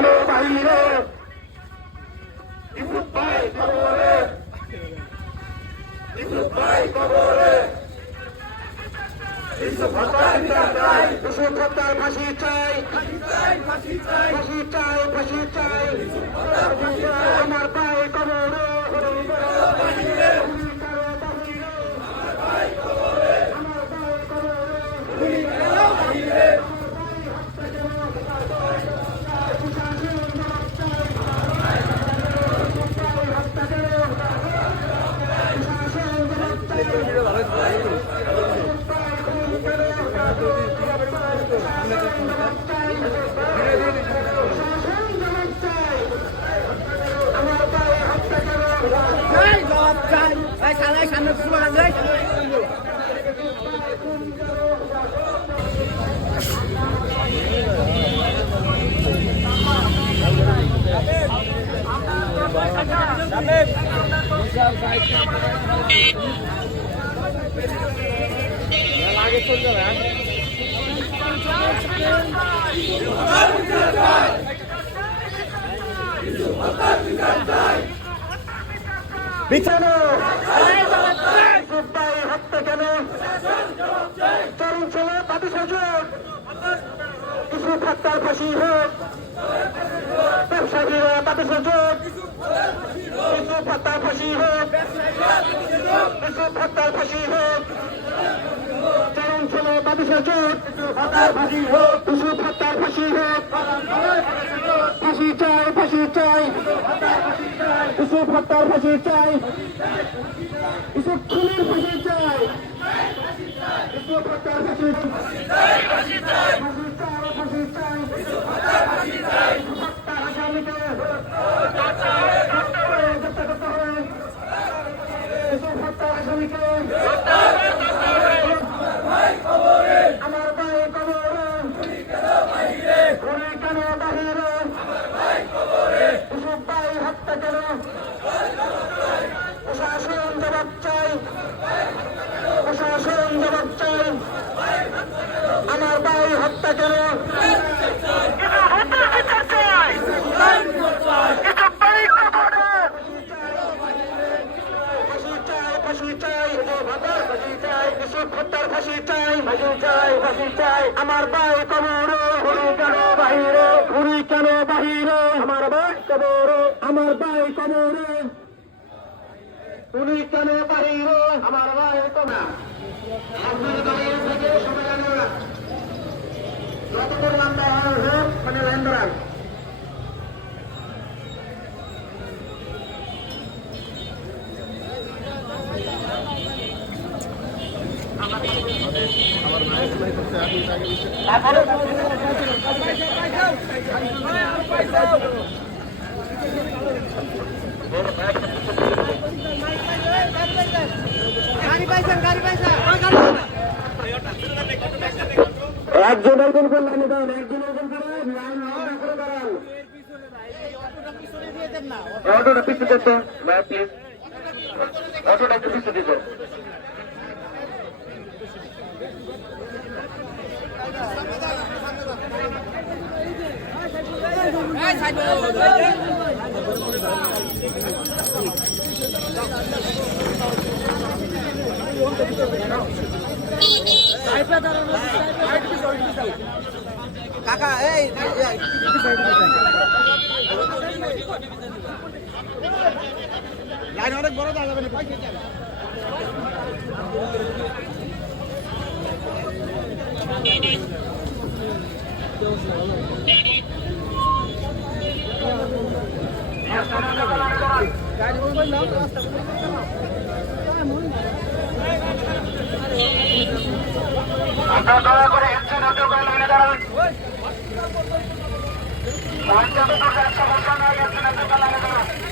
কেন বাহিরে ইউসুফ ভাই কবরে ইউসুফ ভাই কবরে ইউসুফ হত্যার ফাঁসি চাই ফাঁসি চাই ফাঁসি চাই আমার ভাই কবরে সামনে স্লোগান দেয় আগে চল যাবে বিছানো হত্যা কেন তরুণ ছেলে পাতি সজোট ইউসুফ হত্যার ফাঁসি হোক ব্যবসায়ীরা পাতি সজোট ইউসুফ হত্যার ফাঁসি হোক ইউসুফ হত্যার ফাঁসি হোক তরুণ ছেলে পাতি সজোট হত্যার ফাঁসি হোক ইউসুফ হত্যার ফাঁসি হোক ফাঁসি চাই ফাঁসি চাই ইউসুফ হত্যার ফাঁসি চাই ইউসুফ খুনের ফাঁসি চাই ইউসুফ হত্যার ফাঁসি ফাঁসি চাই ফাঁসি চাই হত্যার আসামিকে গ্রেপ্তার করতে হবে ইউসুফ হত্যার আসামিকে আমার ভাই কবরে খুনি কেন বাহিরে ইউসুফ ভাই হত্যা কেন প্রশাসন জবাব চাই প্রশাসন জবাব চাই আমার ভাই হত্যা কেন আমার ভাই কবরে ঘুরি কেন বাহিরে ঘুরি কেন বাহিরে আমার ভাই কবরে আমার ভাই কবরে ঘুরি কেন বাহিরে আমার ভাই কবরে থেকে সময় জানে না যতক্ষণ লম্বা হোক মানে লাইন ধরান একজন একজন করে লাইনে দাঁড়ান একজন একজন করে লাইন করে দাঁড়ান অটোটা পিছু দিত প্লিজ অটোটা একটু পিছু দিত কাকা এই লাইন অনেক বড় যাবে না আপনারা দয়া করে একজন একজন করে লাইনে দাঁড়ান সমস্যা নাই একজন একজন করে লাইনে দাঁড়ান